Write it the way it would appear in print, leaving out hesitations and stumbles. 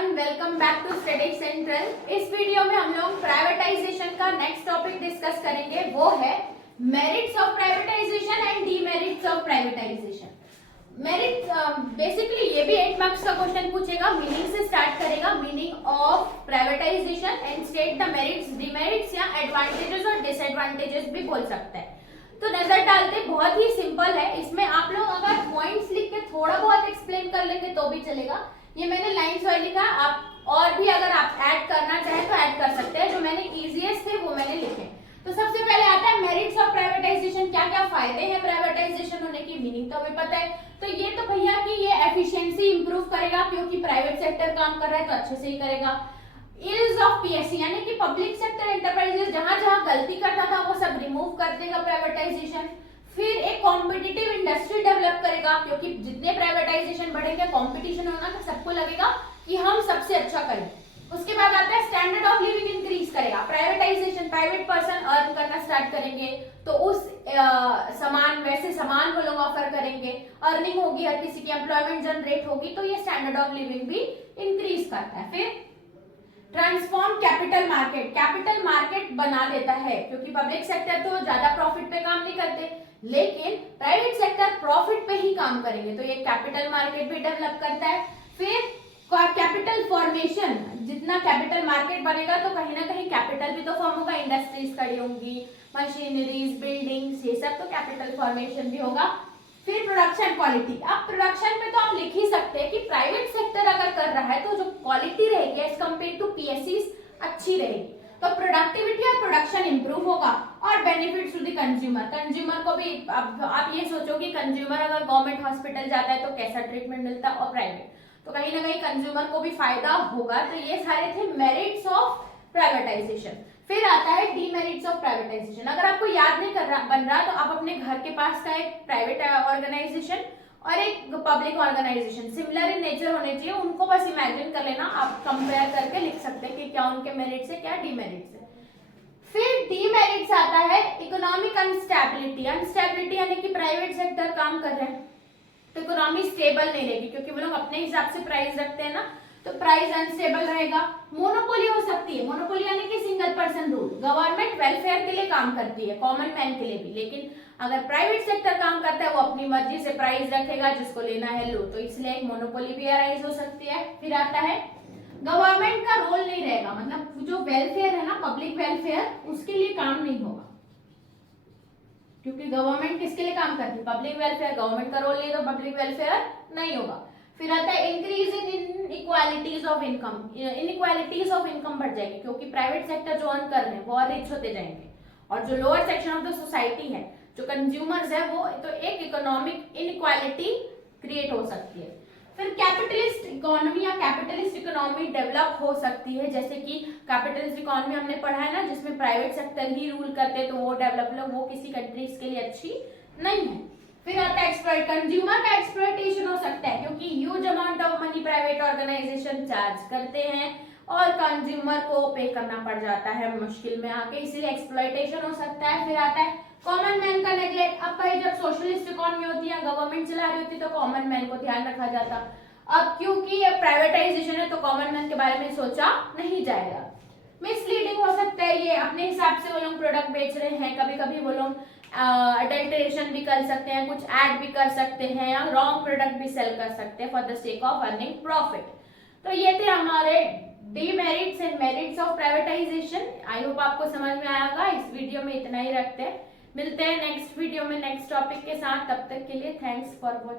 Everyone, welcome back to Study Central. इस video में हम लोग प्राइवेटाइजेशन का नेक्स्ट टॉपिक डिस्कस करेंगे, वो है merits of privatisation and demerits of privatisation. Merit basically ये भी 8 मार्क्स का क्वेश्चन पूछेगा, मीनिंग से स्टार्ट करेगा, meaning of privatisation and state the merits, demerits या एडवांटेजेस और डिसएडवांटेजेस भी बोल सकता है। तो नजर डालते, बहुत ही सिंपल है। इसमें आप लोग अगर पॉइंट्स लिख के थोड़ा बहुत एक्सप्लेन कर लेंगे तो भी चलेगा। ये मैंने लाइन्स वाइज लिखा, आप और भी अगर आप ऐड करना चाहें तो ऐड कर सकते हैं। जो मैंने इजीएस्ट थे वो मैंने लिखे। तो सबसे पहले आता है मेरिट्स ऑफ प्राइवेटाइजेशन। क्या क्या फायदे हैं प्राइवेटाइजेशन होने की, मीनिंग तो हमें पता है। तो ये तो भैया कि ये एफिशिएंसी इंप्रूव करेगा, क्योंकि प्राइवेट सेक्टर काम कर रहा है तो अच्छे से ही करेगा। इल्स ऑफ पीएससी यानी कि पब्लिक सेक्टर एंटरप्राइजेस जहां जहां गलती करता था वो सब रिमूव कर देगा प्राइवेटाइजेशन। फिर एक कॉम्पिटिटिव इंडस्ट्री डेवलप करेगा, क्योंकि जितने प्राइवेटाइजेशन बढ़ेंगे कंपटीशन होगा तो सबको लगेगा कि हम सबसे अच्छा करें। उसके बाद आता है स्टैंडर्ड ऑफ लिविंग इंक्रीज करेगा। प्राइवेटाइजेशन, प्राइवेट पर्सन अर्न करना स्टार्ट करेंगे तो उस वैसे सामान वो लोग ऑफर करेंगे, अर्निंग होगी, हर किसी की एम्प्लॉयमेंट जनरेट होगी, तो ये स्टैंडर्ड ऑफ लिविंग भी इंक्रीज करता है। फिर transform capital market, capital market बना देता है, क्योंकि पब्लिक सेक्टर तो ज्यादा प्रॉफिट पे काम नहीं करते, लेकिन प्राइवेट सेक्टर प्रॉफिट पे ही काम करेंगे, तो ये कैपिटल मार्केट भी डेवलप करता है। फिर कैपिटल फॉर्मेशन, जितना कैपिटल मार्केट बनेगा तो कहीं ना कहीं कैपिटल भी तो फॉर्म होगा, इंडस्ट्रीज खड़ी होंगी, मशीनरीज, बिल्डिंग्स, ये सब तो कैपिटल फॉर्मेशन भी होगा। फिर प्रोडक्शन क्वालिटी, अब प्रोडक्शन में तो आप लिख ही सकते हैं कि प्राइवेट सेक्टर अगर कर रहा है तो जो क्वालिटी रहेगी एज कम्पेयर टू पीएससी अच्छी रहेगी, तो प्रोडक्टिविटी और प्रोडक्शन इंप्रूव होगा। और benefits to the consumer, consumer को भी, अब आप ये सोचो कि कंज्यूमर अगर गवर्नमेंट हॉस्पिटल जाता है तो कैसा ट्रीटमेंट मिलता है, और प्राइवेट, तो कहीं ना कहीं कंज्यूमर को भी फायदा होगा। तो ये सारे थे मेरिट्स ऑफ प्राइवेटाइजेशन। फिर आता है डीमेरिट्स ऑफ प्राइवेटाइजेशन। अगर आपको याद नहीं बन रहा तो आप अपने घर के पास का एक प्राइवेट ऑर्गेनाइजेशन और एक public organisation similar in nature होने चाहिए, उनको बस इमेजिन कर लेना, आप कंपेयर करके लिख सकते हैं कि क्या उनके मेरिट्स है क्या डीमेरिट्स है। फिर डीमेरिट्स आता है इकोनॉमिक अनस्टेबिलिटी। अनस्टेबिलिटी यानी कि प्राइवेट सेक्टर काम कर रहे हैं तो इकोनॉमी स्टेबल नहीं रहेगी, क्योंकि वो लोग अपने हिसाब से प्राइस रखते हैं ना, तो प्राइस अनस्टेबल रहेगा। मोनोपोली हो सकती है, मोनोपोली यानी कि single person rule. Government welfare के लिए काम करती है, कॉमन मैन के लिए भी, लेकिन अगर प्राइवेट सेक्टर काम करता है वो अपनी मर्जी से प्राइस रखेगा, जिसको लेना है लो, तो इसलिए एक मोनोपोली भी अराइज हो सकती है। फिर आता है गवर्नमेंट का रोल नहीं रहेगा, मतलब जो वेलफेयर है ना, पब्लिक वेलफेयर, उसके लिए काम नहीं होगा, क्योंकि गवर्नमेंट किसके लिए काम करती है, पब्लिक वेलफेयर। गवर्नमेंट का रोल नहीं तो पब्लिक वेलफेयर नहीं होगा। फिर आता है increase in inequalities of income, inequalities of income बढ़ जाएगी, क्योंकि प्राइवेट सेक्टर जो अर्न कर रहे हैं वो और रिच होते जाएंगे, और जो lower section of the society है, जो कंज्यूमर्स है, वो तो एक इकोनॉमिक इनइक्वालिटी क्रिएट हो सकती है। फिर कैपिटलिस्ट इकोनॉमी या कैपिटलिस्ट इकोनॉमी डेवलप हो सकती है, जैसे कि कैपिटलिस्ट इकोनॉमी हमने पढ़ा है ना, जिसमें प्राइवेट सेक्टर ही रूल करते, तो वो डेवलप, वो किसी कंट्रीज के लिए अच्छी नहीं है। फिर आता है एक्सप्लॉइट, कंज्यूमर का एक्सप्लॉइटेशन हो सकता है, क्योंकि huge amount of money private organisation charge करते हैं और कंज्यूमर को पे करना पड़ जाता है मुश्किल में आके, इसीलिए एक्सप्लॉइटेशन हो सकता है। फिर आता है कॉमन मैन का नेग्लेक्ट। अब भाई जब सोशलिस्ट इकोनॉमी होती है, गवर्नमेंट चला रही होती है, तो कॉमन मैन को ध्यान रखा जाता। अब क्योंकि ये प्राइवेटाइजेशन है तो कॉमन मैन के बारे में सोचा नहीं जाएगा। मिसलीडिंग हो सकता है, ये अपने हिसाब से वो लोग प्रोडक्ट बेच रहे हैं, कभी कभी वो लोग अडल्ट्रेशन भी कर सकते हैं, कुछ ऐड भी कर सकते हैं, या रॉन्ग प्रोडक्ट भी सेल कर सकते हैं for the sake of earning profit. तो ये थे हमारे demerits and merits of privatisation. I hope आपको समझ में आया होगा। इस वीडियो में इतना ही रखते हैं, मिलते हैं नेक्स्ट वीडियो में नेक्स्ट टॉपिक के साथ। तब तक के लिए थैंक्स फॉर वॉचिंग।